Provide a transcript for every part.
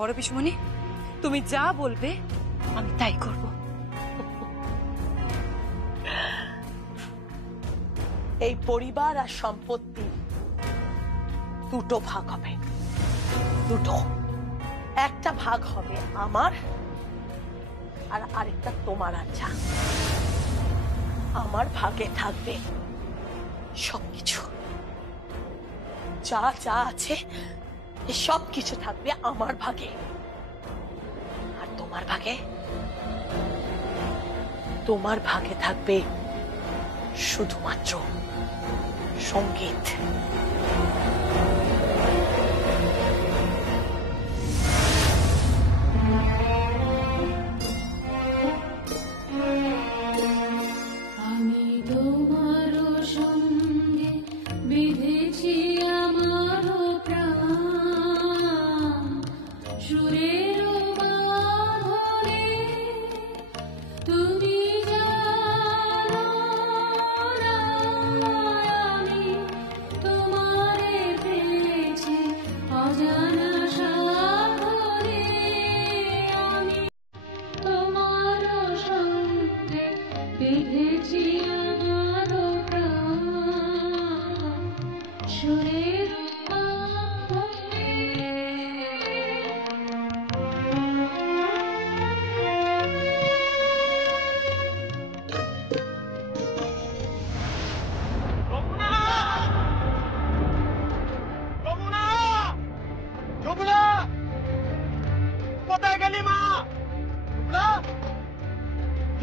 বড় পিসমণি, তুমি যা বলবে আমি তাই করব। এই পরিবার আর সম্পত্তি দুটো ভাগ হবে, দুটো। একটা ভাগ হবে আমার আর আরেকটা তোমার। আচ্ছা, আমার ভাগে থাকবে সবকিছু, যা যা আছে সব কিছু থাকবে আমার ভাগে। আর তোমার ভাগে থাকবে শুধুমাত্র সঙ্গীত। আমি তোমার সঙ্গে বিধেছি আমার প্রাণ, সুরের বাঁধনে তুমি জানো না আমি তোমারে পেয়েছি অজানা সাগরে। আমি তোমার সঙ্গে বেঁধেছি আমার প্রাণ, সুরের বাঁধনে। যমুনা! যমুনা! কোথায় গেলি মা?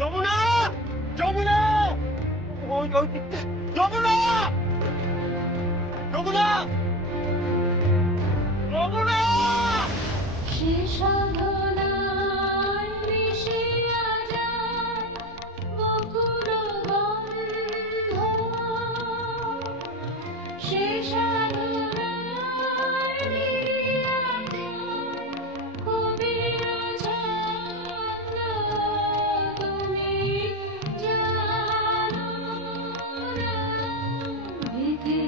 যমুনা! যমুনা! যমুনা! যমুনা! যমুনা! সে সাধনায় মিশিয়া যায় বকুল গন্ধ, সে সাধনায় মিলিয়া যায় কবির ছন্দ। তুমি জানো না লিখে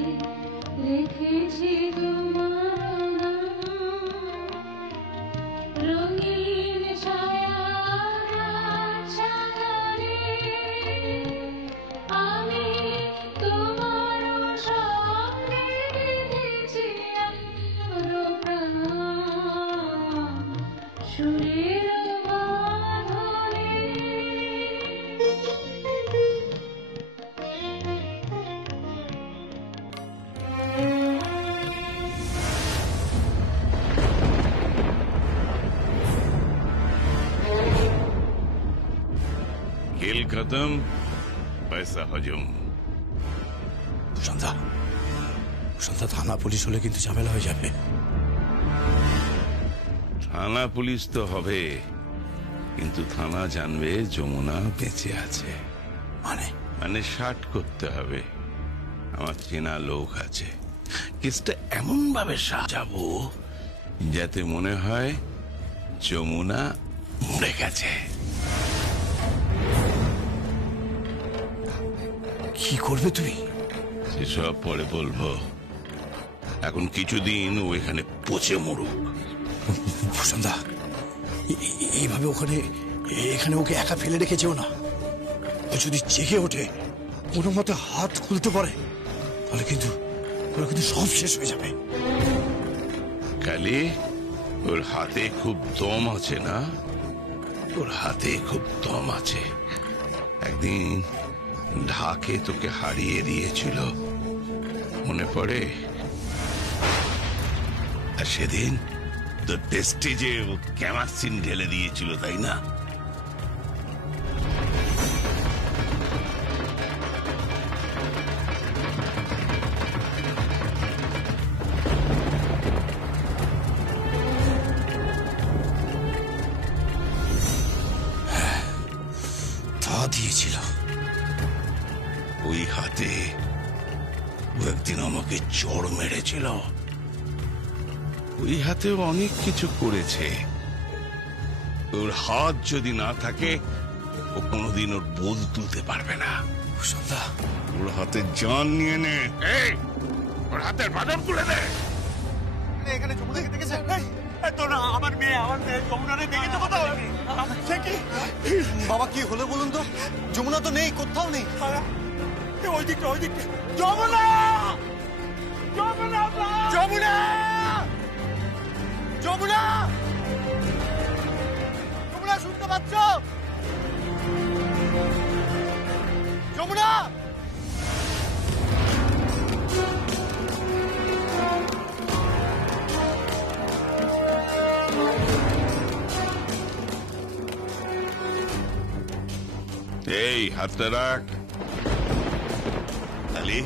রেখেছি তোমার নাম, রঙিন ছায়ার ছায়ারে আমি তোমার সঙ্গে বেঁধেছি আমার প্রাণ, সুরের বাঁধনে। खेल खत्म, पैसा हजम। সুশান্তা, সুশান্তা, থানা পুলিশ হলে কিন্তু ঝামেলা হয়ে যাবে। থানা পুলিশ তো হবে, কিন্তু থানা জানবে যমুনা বেঁচে আছে। মানে শার্ট করতে হবে। আমার চেনা লোক আছে, কেসটা এমন ভাবে সাজাবো যাতে মনে হয় যমুনা মরে গেছে। কি করবে তুমি? সেসব পরে বলবো, এখন কিছুদিন ও এখানে পচে মরুক। সুশান্তা, এইভাবে এখানে ওকে একা ফেলে রেখেছেও না। ও যদি জেগে ওঠে, কোনো মতে হাত খুলতে পারে, তাহলে কিন্তু সব শেষ হয়ে যাবে। কালি, ওর হাতে খুব দম আছে না? ওর হাতে খুব দম আছে। একদিন ঢাকে তোকে হারিয়ে দিয়েছিল, মনে পড়ে? আর সেদিন তোর টেস্টেজে ও ক্যামাসিন ঢেলে দিয়েছিল, তাই না? তা দিয়েছিল। ওই হাতে ও একদিন আমাকে চড় মেরেছিল। ওই হাতে অনেক কিছু করেছে। ওর হাত যদি না থাকে, ও কোনোদিন ওর বোঝ তুলতে পারবে না। সুশান্তা, ওর হাতে জান নিয়ে নে। এই, ওর হাতের বাঁধন খুলে দে। এখানে যমুনাকে দেখেছেন? এত না আমার মেয়ে যমুনারে দেখেছো কোথাও? সে কি বাবা কি হলো বলুন তো? যমুনা তো নেই, কোথাও নেই। ওই দিকটা যমুনা যমুনা যমুনা যমুনা যমুনা শুনতে পাচ্ছ? যমুনা এই হাতটা রাখ। আলি,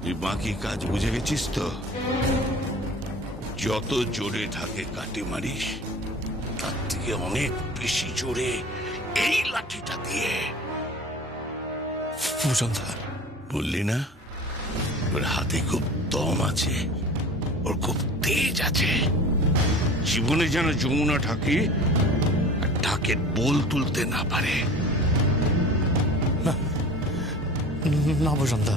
তুই বাকি কাজ বুঝে গেছিস তো? যত জোরে ঢাকে কাটি মারিস, তার থেকে অনেক বেশি জোরে এই লাঠিটা দিয়ে। ভূষণদা, বললি না ওর হাতে খুব দম আছে, ওর খুব তেজ আছে। জীবনে যেন যমুনা ঢাকি আর ঢাকের বোল তুলতে না পারে। না ভূষণদা,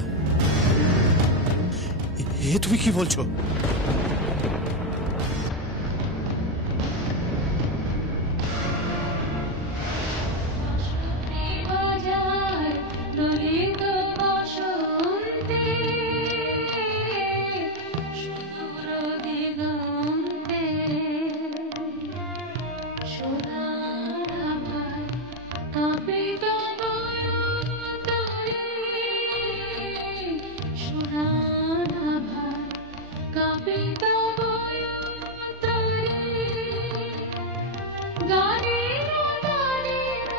এ তুমি কি বলছো? বাজার ললিত বসন্তে সুদূর দিগন্তে সোনার আভায় কাঁপিত বরতলে সোনার আভায় কাঁপিত বরতলে গানের গানের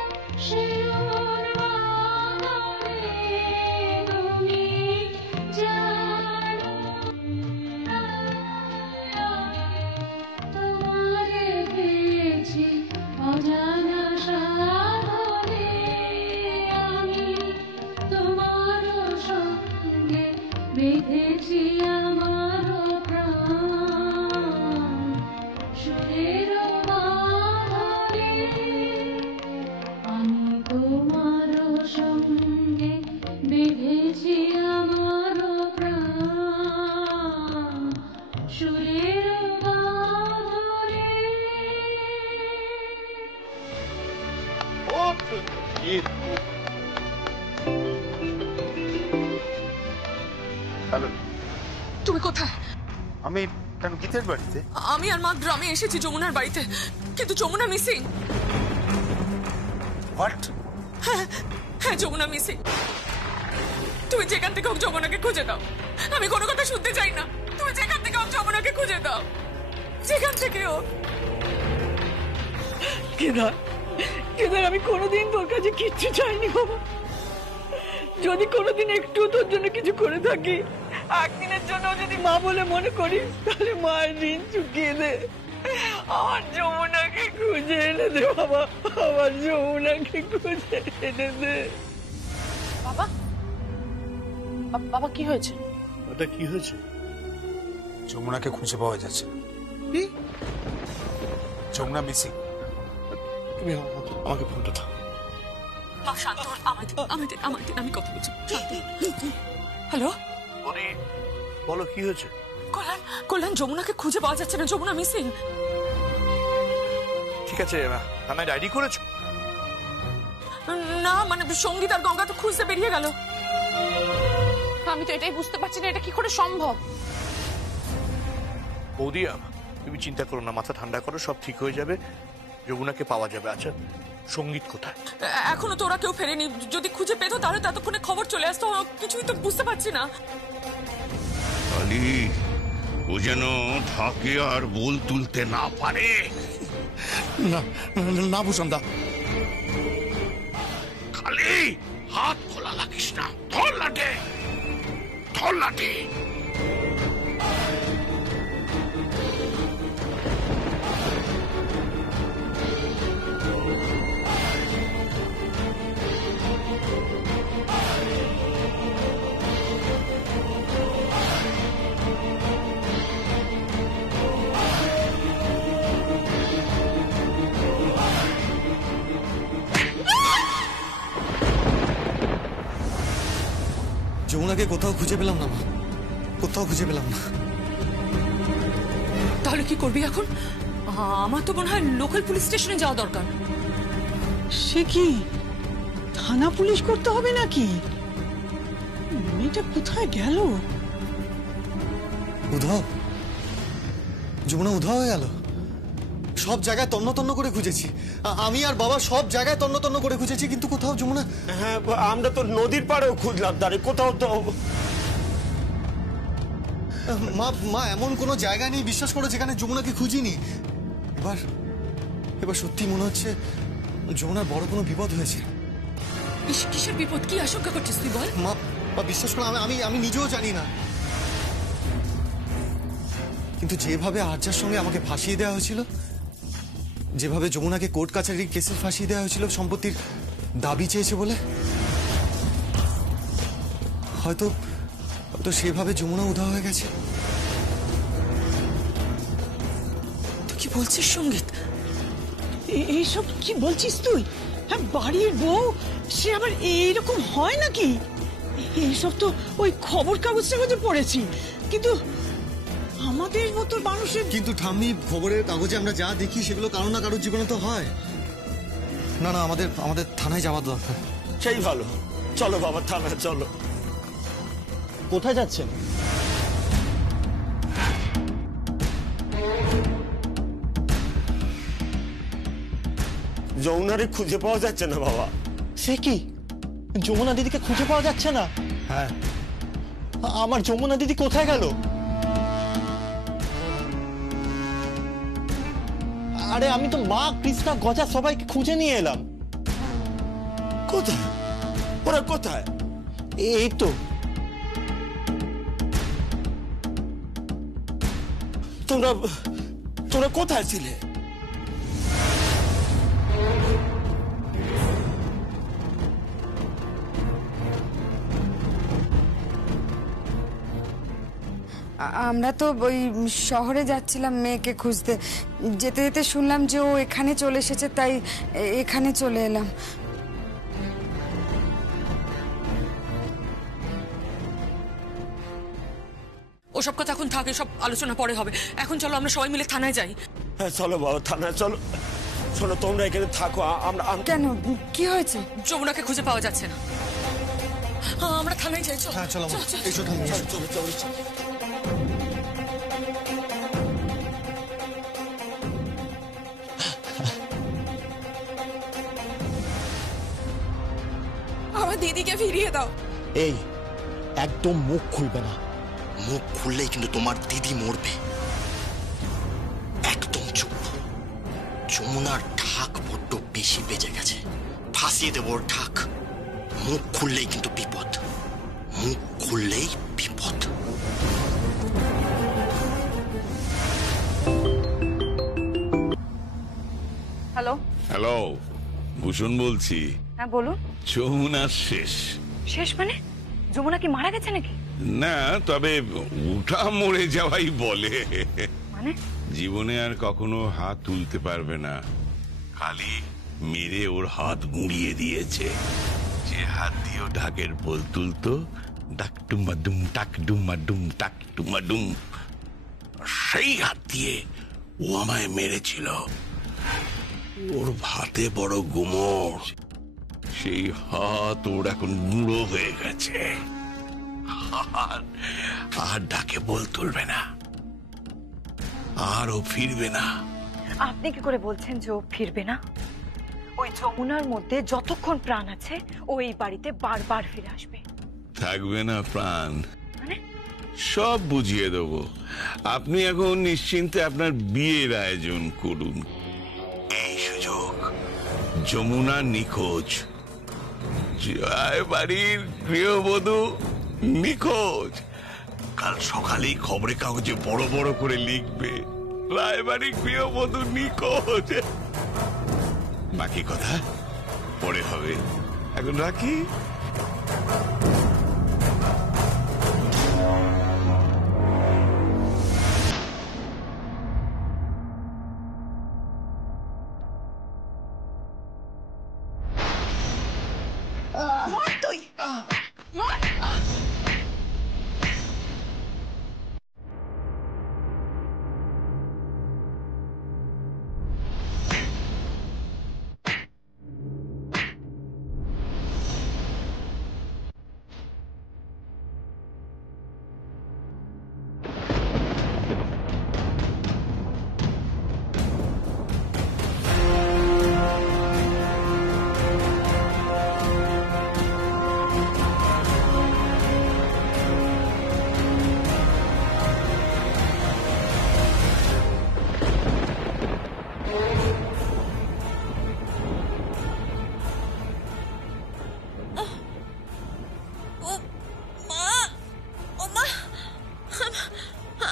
শিরোর বাগানে তুমি জানো তোমারে পেয়েছি অজানা সাধনে আমি তোমার সঙ্গে বেঁধেছি আমার প্রাণ সুরের বাঁধনে আমি তোমার সঙ্গে বেঁধেছি আমার প্রাণ সুরের বাঁধনে। হ্যালো, তুমি কোথায়? আমি কেন গীতের বাড়িতে? আমি আর মা গ্রামে এসেছি যমুনার বাড়িতে, কিন্তু যমুনা মিসিং। হোয়াট? হ্যাঁ, যমুনা মিসিং। তুমি যেখান থেকে হোক যমুনাকে খুঁজে দাও। আমি কোনো কথা শুনতে চাই না। তুমি যেখান থেকে হোক যমুনাকে খুঁজে দাও, যেখান থেকে হোক। কেদার, কেদার, আমি কোনোদিন তোর কাছে কিচ্ছু চাইনি বাবা। যদি কোনোদিন একটু তোর জন্য কিছু করে থাকি, একদিনের জন্য যদি মা বলে মনে করি, তাহলে মায়ের ঋণ চুকিয়ে দে। আমার যমুনাকে খুঁজে এনে দে বাবা, আমার যমুনাকে খুঁজে এনে দে। বাবা, বাবা কি হয়েছে? ওটা কি হয়েছে? যমুনাকে খুঁজে পাওয়া যাচ্ছে না। যমুনা মিসিং। তুমি আমাকে ফোনটা দাও। মা শান্ত হন, আমাদের আমি কথা বলছি। হ্যালো, বলো কি হয়েছে? কল্যাণ, যমুনাকে খুঁজে পাওয়া যাচ্ছে না, যমুনা মিসিং। ঠিক আছে, থানায় ডায়েরি করেছো? না, মানে সঙ্গীত আর গঙ্গা তো খুঁজতে বেরিয়ে গেল। আমি তো এটাই বুঝতে পারছি না, এটা কি করে সম্ভব। বৌদি, তুমি চিন্তা করো না, মাথা ঠান্ডা করো, সব ঠিক হয়ে যাবে, যমুনাকে পাওয়া যাবে। আচ্ছা, সঙ্গীত কোথায়? এখনো তো ওরা কেউ ফেরেনি। যদি খুঁজে পেত তাহলে ততক্ষণে খবর চলে আসতো। কিছুই তো বুঝতে পারছি না। আলি, ও যেন ঢাকে আর বোল তুলতে না পারে। না না ভূষণদা, খালি হাত খোলা লাগিস না। ধর লাঠি, ধর লাঠি। যমুনাকে কোথাও খুঁজে পেলাম না মা, কোথাও খুঁজে পেলাম না। তাহলে কি করবি এখন? আমার তো মনে হয় লোকাল পুলিশ স্টেশনে যাওয়া দরকার। সে কি থানা পুলিশ করতে হবে নাকি? মেয়েটা কোথায় গেল? উধাও, যমুনা উধাও হয়ে গেল। সব জায়গায় তন্ন তন্ন করে খুঁজেছি, আমি আর বাবা সব জায়গায় তন্ন তন্ন করে খুঁজেছি, কিন্তু কোথাও যমুনা। হ্যাঁ, আমরা তো নদীর পাড়েও খুঁজলাম, তারে কোথাও তো। মা মা এমন কোনো জায়গা নেই বিশ্বাস করো যেখানে যমুনাকে খুঁজিনি। এবার এবার সত্যি মনে হচ্ছে যমুনার বড় কোনো বিপদ হয়েছে। কিসের বিপদ? কি আশঙ্কা করছিস তুই বল? মা বিশ্বাস করো, আমি আমি নিজেও জানি না, কিন্তু যেভাবে আর্যার সঙ্গে আমাকে ফাঁসিয়ে দেওয়া হয়েছিল, যেভাবে যমুনাকে কোর্ট কাছারির কেসে ফাঁসিয়ে দেওয়া হয়েছিল সম্পত্তির দাবি চেয়েছে বলে, হয়তো হয়তো সেভাবে যমুনা উধাও হয়ে গেছে। তুই কি বলছিস সঙ্গীত? এইসব কি বলছিস তুই? হ্যাঁ, বাড়ির বউ সে আবার এইরকম হয় নাকি? এইসব তো ওই খবর কাগজে পড়েছি, কিন্তু আমাদের মতো মানুষের। কিন্তু ঠাম্মি, খবরের কাগজে আমরা যা দেখি সেগুলো কারো না কারোর জীবনে তো হয়। না না, আমাদের আমাদের থানায় যাওয়া দরকার। সেই ভালো, চলো বাবা থানায় চলো। কোথায় যাচ্ছেন? যমুনারে খুঁজে পাওয়া যাচ্ছে না বাবা। সে কি, যমুনা দিদিকে খুঁজে পাওয়া যাচ্ছে না? হ্যাঁ। আমার যমুনা দিদি কোথায় গেল? আরে আমি তো মা, কৃষ্ণা, গজা সবাইকে খুঁজে নিয়ে এলাম। কোথায় ওরা, কোথায়? এই তো। তোমরা তোমরা কোথায় ছিলে? আমরা তো ওই শহরে যাচ্ছিলাম মেয়েকে খুঁজতে, যেতে যেতে শুনলাম যে ও এখানে চলে এসেছে, তাই এখানে চলে এলাম। ওসব কথা এখন থাকে, সব আলোচনা পরে হবে। এখন চলো আমরা সবাই মিলে থানায় যাই। হ্যাঁ চলো বাবা থানায় চলো। শোনো, তোমরা এখানে থাকো, আমরা কেন, কি হয়েছে? যমুনাকে খুঁজে পাওয়া যাচ্ছে না, আমরা থানায় যাই। চলো। হ্যাঁ চলো, এসো ঠাম্মি, এসো। চলো চলো চলো। আমার দিদিকে ফিরিয়ে দাও। এই একদম মুখ খুলবে না। মুখ খুললেই কিন্তু তোমার দিদি মরবে। একদম চুপ। যমুনার ঢাক বড্ড বেশি বেজে গেছে, ফাঁসিয়ে দেবো ওর ঢাক। মুখ খুললেই কিন্তু বিপদ, মুখ খুললেই বিপদ। হ্যালো হ্যালো, ভূষণ বলছি। হ্যাঁ বলুন। যমুনার শেষ। শেষ মানে? যমুনা কি মারা গেছে নাকি? না, তবে উঠা মরে যাওয়াই বলে। মানে? জীবনে আর কখনো হাত তুলতে পারবে না, খালি মেরে ওর হাত গুঁড়িয়ে দিয়েছে। যে হাত দিয়ে ও ঢাকের পোল তুলতো, ডাকটুমাডুম টাকডুমাডুম টাকটুমাডুম, সেই হাত দিয়ে ও আমায় মেরেছিল। ওর ভাতে বড় গুমর, সেই হাত ওর এখন গুঁড়ো হয়ে গেছে, আর ডাকে বল তুলবে না, আর ও ফিরবে না। আপনি কি করে বলছেন যে ও ফিরবে না? ওই যমুনার মধ্যে যতক্ষণ প্রাণ আছে ও এই বাড়িতে বারবার ফিরে আসবে। থাকবে না প্রাণ? মানে? সব বুঝিয়ে দেবো। আপনি এখন নিশ্চিন্তে আপনার বিয়ের আয়োজন করুন। এই সুযোগ। যমুনা নিখোঁজ, বাড়ির গৃহবধূ নিখোঁজ। কাল সকালেই খবরের কাগজে বড় বড় করে লিখবে, রায়বাড়ি গৃহবধূ নিখোঁজ। বাকি কথা পরে হবে, এখন রাখি।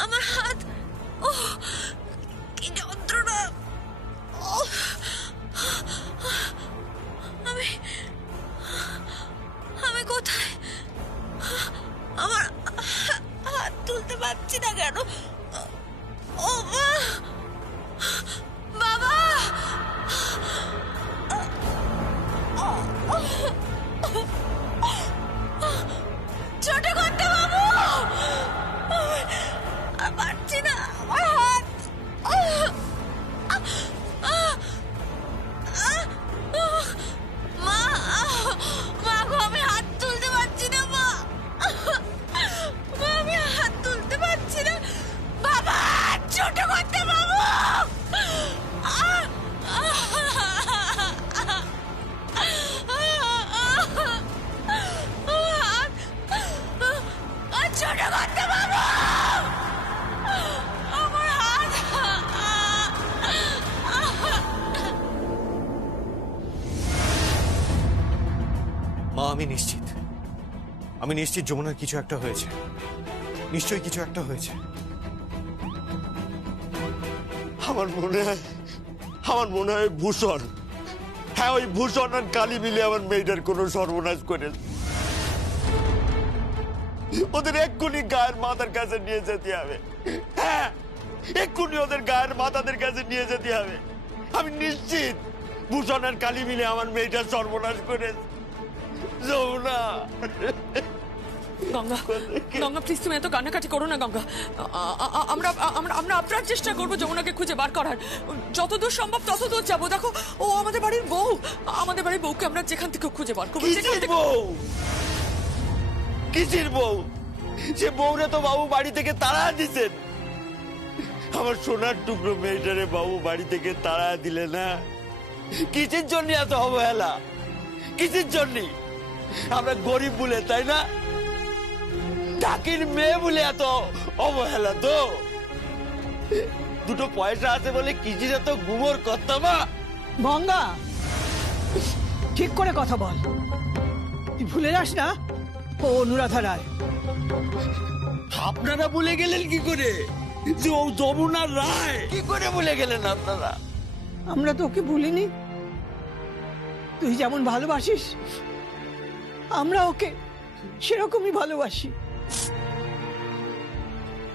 আমার হাত, ও কি যন্ত্রণা! আমি আমি কোথায়? আমার হাত তুলতে পারছি না কেন? ও মা, বাবা! ছোট করতে বাবু, আর পারছি না, আমার হাত। মা, মা গো, আমি হাত তুলতে পারছি না। মা, মা, আমি হাত তুলতে পারছি না। বাবা, ছোট করতে বাবু। ছোট করতে বাবু, আমার হাত। মা, আমি নিশ্চিত যমুনার কিছু একটা হয়েছে, নিশ্চয়ই কিছু একটা হয়েছে। আমার মনে হয় ভূষণ, হ্যাঁ ওই ভূষণ আর কালী মিলে আমার মেয়েটার কোনো সর্বনাশ করে। ওদের এক্ষুনি গায়ের মাথার কাছে নিয়ে যেতে হবে। হ্যাঁ, এক্ষুনি ওদের গায়ের মাথাদের কাছে নিয়ে যেতে হবে। আমি নিশ্চিত ভূষণ আর কালী মিলে আমার মেয়েটার সর্বনাশ করে। যমুনা, গঙ্গা, গঙ্গা প্লিজ তুমি এত কান্নাকাটি করো না গঙ্গা। আমরা আমরা আমরা আপ্রাণ চেষ্টা করবো যমুনাকে খুঁজে বার করার, যতদূর সম্ভব ততদূর যাবো। দেখো, ও আমাদের বাড়ির বউ, আমাদের বাড়ির বউকে আমরা যেখান থেকে খুঁজে বার করবো। কিসের বউ? সে বউরে তো বাবু বাড়ি থেকে তাড়া দিতেন। আমার সোনার টুকরো মেয়েটারে বাবু বাড়ি থেকে তাড়া দিলে না। কিসের জন্য এত অবহেলা? কিসের জন্য? আমরা গরিব বলে, তাই না? ডাকির মেয়ে বলে এত অবহেলা? তো দুটো পয়সা আছে বলে কিসের এত গুমর কর্তামা? গঙ্গা, ঠিক করে কথা বল। তুই ভুলে যাস না ও অনুরাধা রায়। আপনারা ভুলে গেলেন কি করে যে ও যমুনা রায়? কি করে ভুলে গেলেন আপনারা? আমরা তোকে ভুলিনি। তুই যেমন ভালোবাসিস আমরা ওকে সেরকমই ভালোবাসি।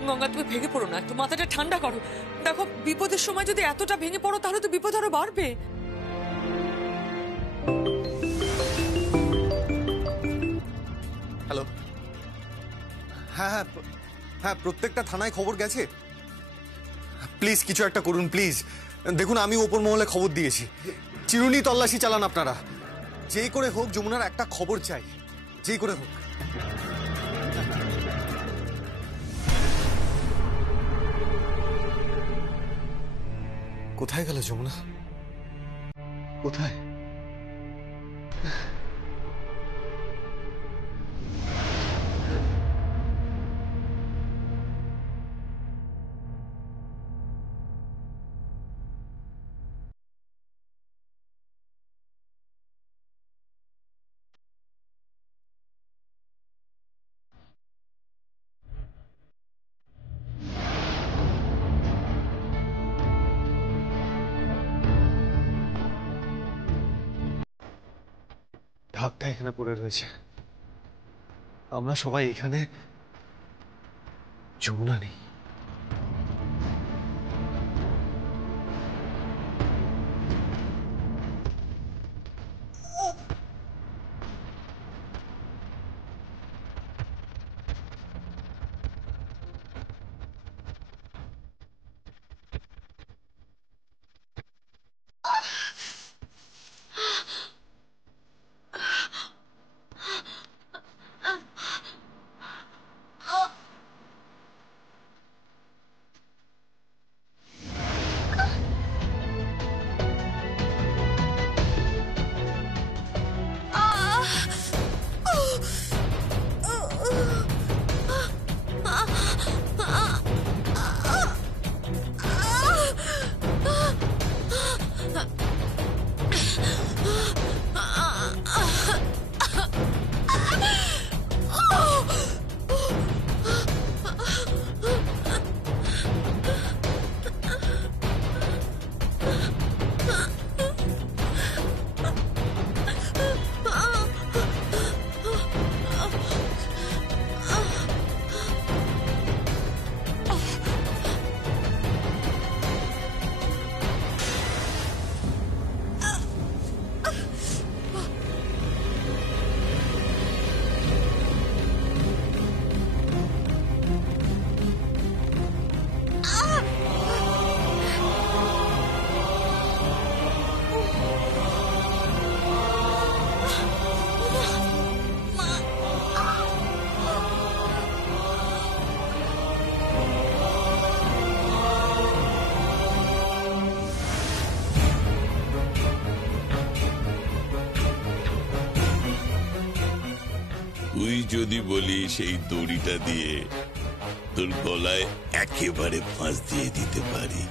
গঙ্গা, তুমি ভেঙে পড়ো না, একটু মাথাটা ঠান্ডা করো। দেখো, বিপদের সময় যদি এতটা ভেঙে পড়ো তাহলে তো বিপদ আরো বাড়বে। হ্যালো, হ্যাঁ হ্যাঁ হ্যাঁ, প্রত্যেকটা থানায় খবর গেছে। প্লিজ কিছু একটা করুন প্লিজ। দেখুন, আমি ওপর মহলে খবর দিয়েছি, চিরুনি তল্লাশি চালান আপনারা। যেই করে হোক যমুনার একটা খবর চাই, যেই করে হোক। কোথায় গেল যমুনা? কোথায়? ঢাকটা এখানে পড়ে রয়েছে, আমরা সবাই এখানে, যমুনা নেই। তুই যদি বলিস এই দড়িটা দিয়ে তোর গলায় একেবারে ফাঁস দিয়ে দিতে পারি।